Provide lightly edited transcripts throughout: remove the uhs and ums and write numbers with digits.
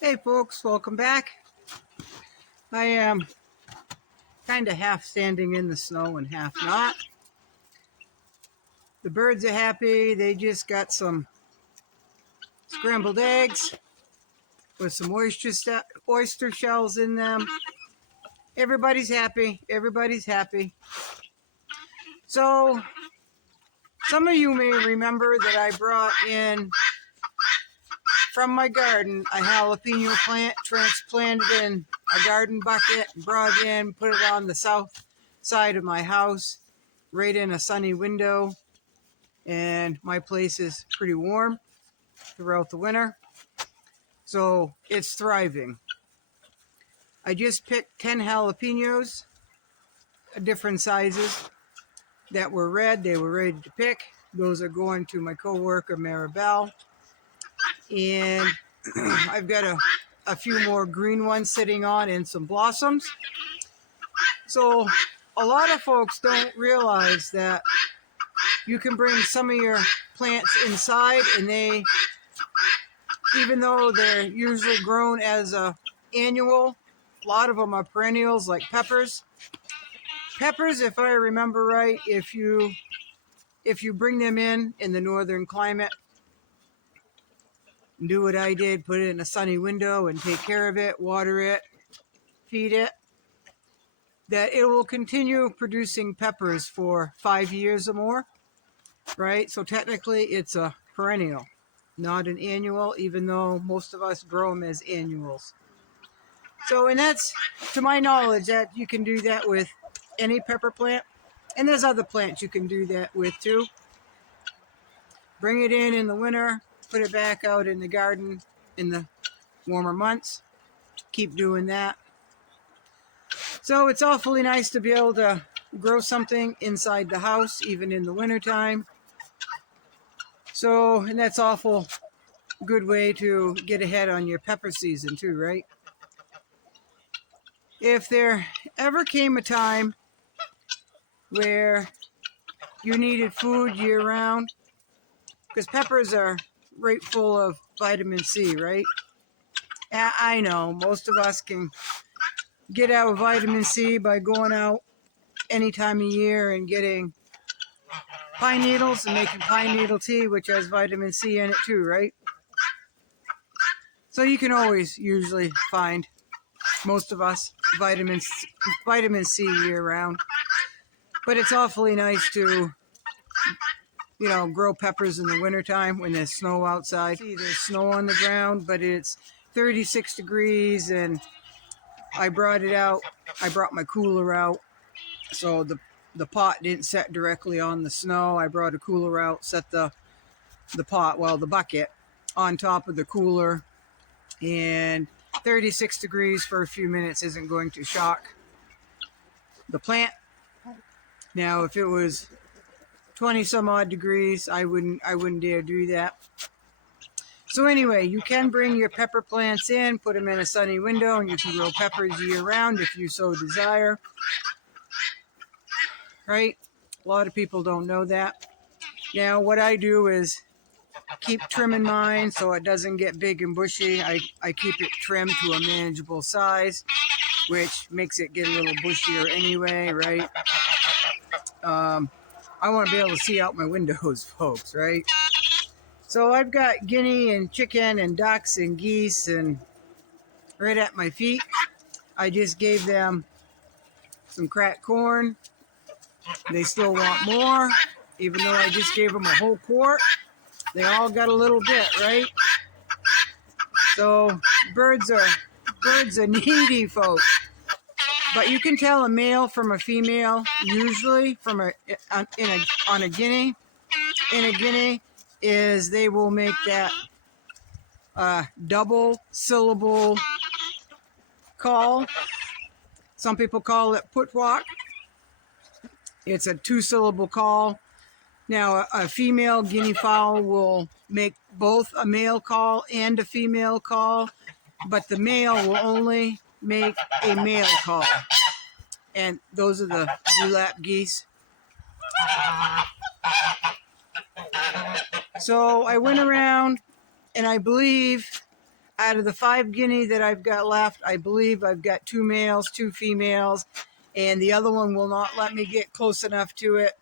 Hey folks, welcome back. I am kind of half standing in the snow and half not. The birds are happy. They just got some scrambled eggs with some oyster shells in them. Everybody's happy. Everybody's happy. So some of you may remember that I brought in from my garden a jalapeno plant, transplanted in a garden bucket, brought in, put it on the south side of my house, right in a sunny window. And my place is pretty warm throughout the winter, so it's thriving. I just picked 10 jalapenos, different sizes, that were red. They were ready to pick. Those are going to my coworker Maribel, and I've got a few more green ones sitting on and some blossoms. So a lot of folks don't realize that you can bring some of your plants inside, and they, even though they're usually grown as a annual, a lot of them are perennials like peppers. Peppers, if I remember right, if you bring them in the northern climate, do what I did, put it in a sunny window and take care of it, water it, feed it, that it will continue producing peppers for 5 years or more, right? So technically it's a perennial, not an annual, even though most of us grow them as annuals. So, and that's, to my knowledge, that you can do that with any pepper plant. And there's other plants you can do that with too. Bring it in the winter, put it back out in the garden in the warmer months. Keep doing that. So it's awfully nice to be able to grow something inside the house, even in the wintertime. So, and that's awful good way to get ahead on your pepper season too, right? If there ever came a time where you needed food year round, because peppers are right full of vitamin C, right? I know most of us can get our vitamin C by going out any time of year and getting pine needles and making pine needle tea, which has vitamin C in it too, right? So you can always usually find, most of us, vitamin C year round. But it's awfully nice to, grow peppers in the wintertime when there's snow outside. See, there's snow on the ground, but it's 36 degrees, and I brought it out. I brought my cooler out, so the pot didn't set directly on the snow. I brought a cooler out, set the bucket on top of the cooler, and 36 degrees for a few minutes isn't going to shock the plant. Now, if it was 20 some odd degrees, I wouldn't dare do that. So anyway, you can bring your pepper plants in, put them in a sunny window, and you can grow peppers year round if you so desire. Right? A lot of people don't know that. Now, what I do is keep trimming mine so it doesn't get big and bushy. I keep it trimmed to a manageable size, which makes it get a little bushier anyway, right? I want to be able to see out my windows, folks, right? So I've got guinea and chicken and ducks and geese and right at my feet. I just gave them some cracked corn. They still want more, even though I just gave them a whole quart. They all got a little bit, right? So birds are needy, folks. But you can tell a male from a female usually on a guinea. In a guinea is they will make that double syllable call. Some people call it putwalk. It's a 2-syllable call. Now, a female guinea fowl will make both a male call and a female call, but the male will only make a male call. And those are the dewlap geese. So I went around, and I believe out of the 5 guinea that I've got left, I believe I've got 2 males, 2 females, and the other one will not let me get close enough to it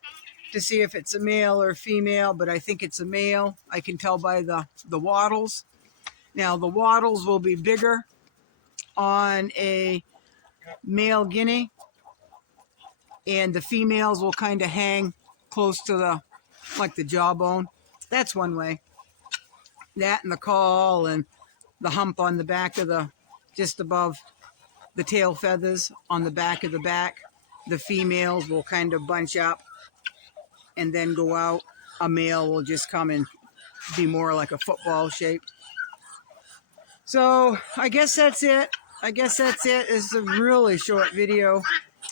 to see if it's a male or female, but I think it's a male. I can tell by the wattles. Now, the wattles will be bigger on a male guinea, and the females will kind of hang close to the jawbone. That's one way. That and the caul and the hump on the back of just above the tail feathers on the back of the back. The females will kind of bunch up and then go out. A male will just come and be more like a football shape. So I guess that's it. It's a really short video.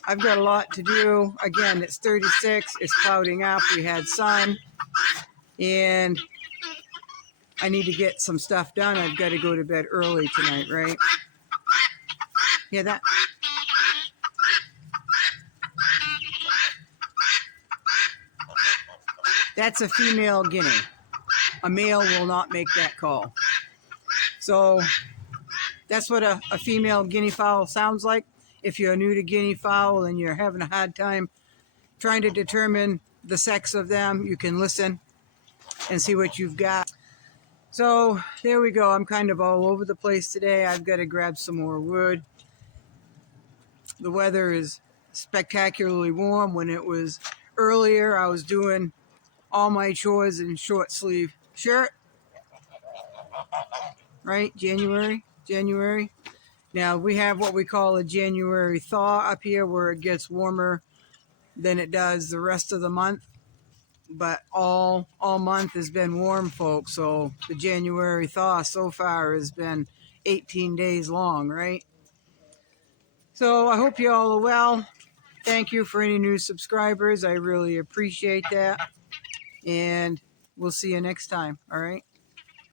I've got a lot to do. Again, it's 36. It's clouding up. We had sun. And I need to get some stuff done. I've got to go to bed early tonight, right? Hear that? That's a female guinea. A male will not make that call. So that's what a female guinea fowl sounds like. If you're new to guinea fowl and you're having a hard time trying to determine the sex of them, you can listen and see what you've got. So there we go. I'm kind of all over the place today. I've got to grab some more wood. The weather is spectacularly warm. When it was earlier, I was doing all my chores in short sleeve shirt. Right? January. Now we have what we call a January thaw up here, where it gets warmer than it does the rest of the month. But all month has been warm, folks. So the January thaw so far has been 18 days long, right? So I hope you all are well. Thank you for any new subscribers. I really appreciate that. And we'll see you next time. All right.